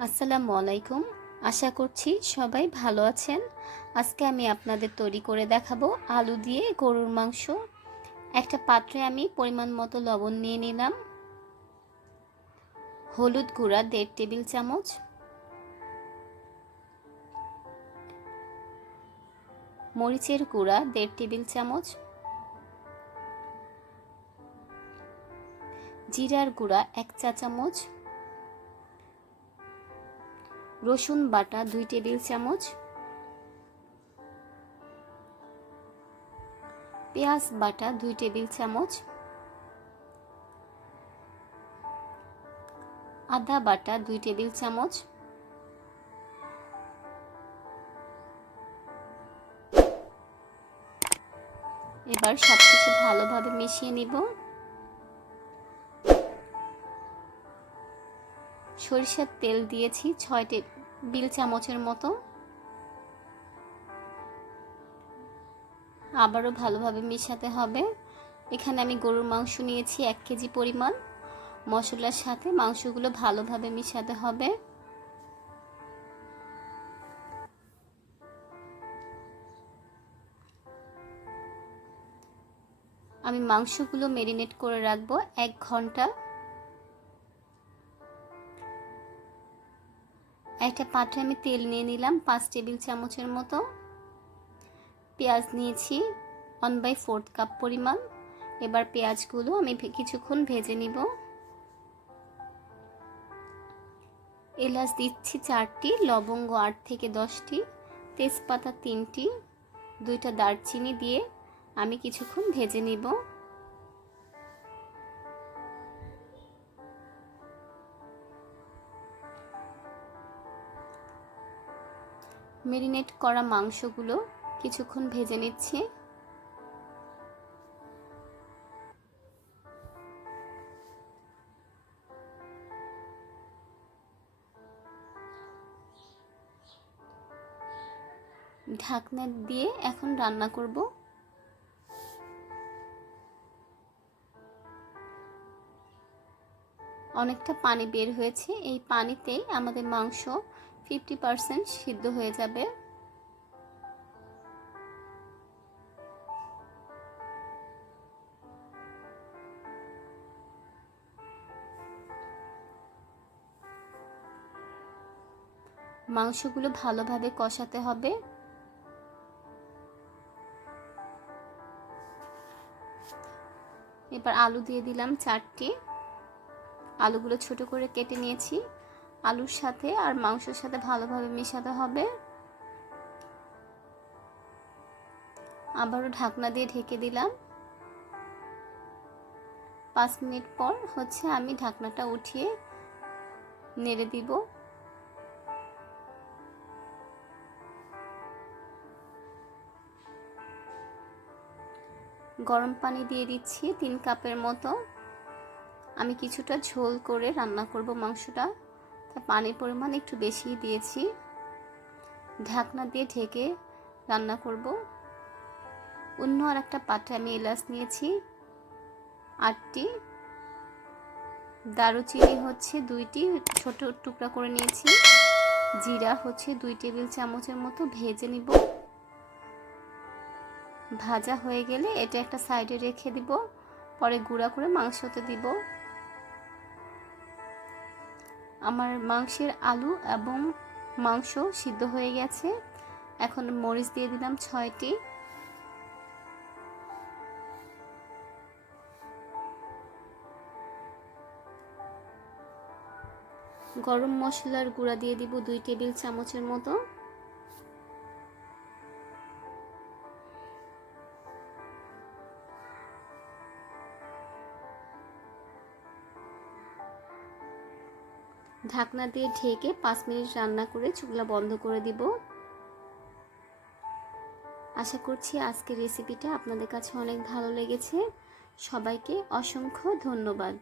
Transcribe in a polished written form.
আসসালামু আলাইকুম। আশা করছি সবাই ভালো আছেন। আজকে আমি আপনাদের তৈরি করে দেখাবো আলু দিয়ে গরুর মাংস। একটা পাত্রে আমি পরিমাণ মতো লবণ নিয়ে নিলাম, হলুদ গুঁড়া 1.5 টেবিল চামচ, মরিচের গুঁড়া 1.5 টেবিল চামচ, জিরার গুঁড়া 1 চা চামচ, রসুন বাটা 2 টেবিল চামচ, পেঁয়াজ বাটা 2 টেবিল চামচ, আদা বাটা 2 টেবিল চামচ, এবার সবকিছু ভালোভাবে মিশিয়ে নিব। সরিষার তেল দিয়েছি 6 টেবিল চামচের মতো। আবারও ভালোভাবে মেশাতে হবে। এখানে আমি গরুর মাংস নিয়েছি 1 কেজি পরিমাণ। মশলার সাথে মাংসগুলো ভালোভাবে মেশাতে হবে। আমি মাংসগুলো ম্যারিনেট করে রাখবো 1 ঘন্টা। একটা পাত্রে আমি তেল নিয়ে নিলাম 5 টেবিল চামচের মতো। পেঁয়াজ নিয়েছি 1/4 কাপ পরিমাণ। এবার পেঁয়াজগুলো আমি কিছুক্ষণ ভেজে নিব। এলাচ দিচ্ছি 4টি, লবঙ্গ 8 থেকে 10টি, তেজপাতা 3টি, 2টা দারচিনি দিয়ে আমি কিছুক্ষণ ভেজে নিব। ম্যারিনেট করা মাংসগুলো কিছুক্ষণ ভেজে নিচ্ছি। ঢাকনা দিয়ে এখন রান্না করব। অনেকটা পানি বের হয়েছে, এই পানিতেই আমাদের মাংস 50% সিদ্ধ হয়ে যাবে। মাংসগুলো ভালোভাবে কষাতে হবে। এবার আলু দিয়ে দিলাম 4টি। আলুগুলো ছোট করে কেটে নিয়েছি। আলুর সাথে আর মাংসের সাথে ভালোভাবে মেশাতে হবে। আবারও ঢাকনা দিয়ে ঢেকে দিলাম। 5 মিনিট পর আমি ঢাকনাটা উঠিয়ে নেড়ে দিব। গরম পানি দিয়ে দিচ্ছি 3 কাপের মতো। আমি কিছুটা ঝোল করে রান্না করব মাংসটা, তাই পানির পরিমাণ একটু বেশি দিয়েছি। ঢাকনা দিয়ে ঢেকে রান্না করব। অন্য আর একটা পাত্রে আমি এলাচ নিয়েছি 8টি, দারুচিনি 2টি ছোট টুকরা করে নিয়েছি, জিরা 2 টেবিল চামচের মতো ভেজে নিব। ভাজা হয়ে গেলে এটা একটা সাইডে রেখে দিব, পরে গুঁড়া করে মাংসতে দিব। আমার মাংসের আলু এবং মাংস সিদ্ধ হয়ে গেছে। এখন মরিচ দিয়ে দিলাম 6টি। গরম মশলার গুঁড়া দিয়ে দিব 2 টেবিল চামচের মতো। ঢাকনা দিয়ে ঢেকে 5 মিনিট রান্না করে চুলা বন্ধ করে দিব। আশা করছি আজকের রেসিপিটা আপনাদের কাছে অনেক ভালো লেগেছে। সবাইকে অসংখ্য ধন্যবাদ।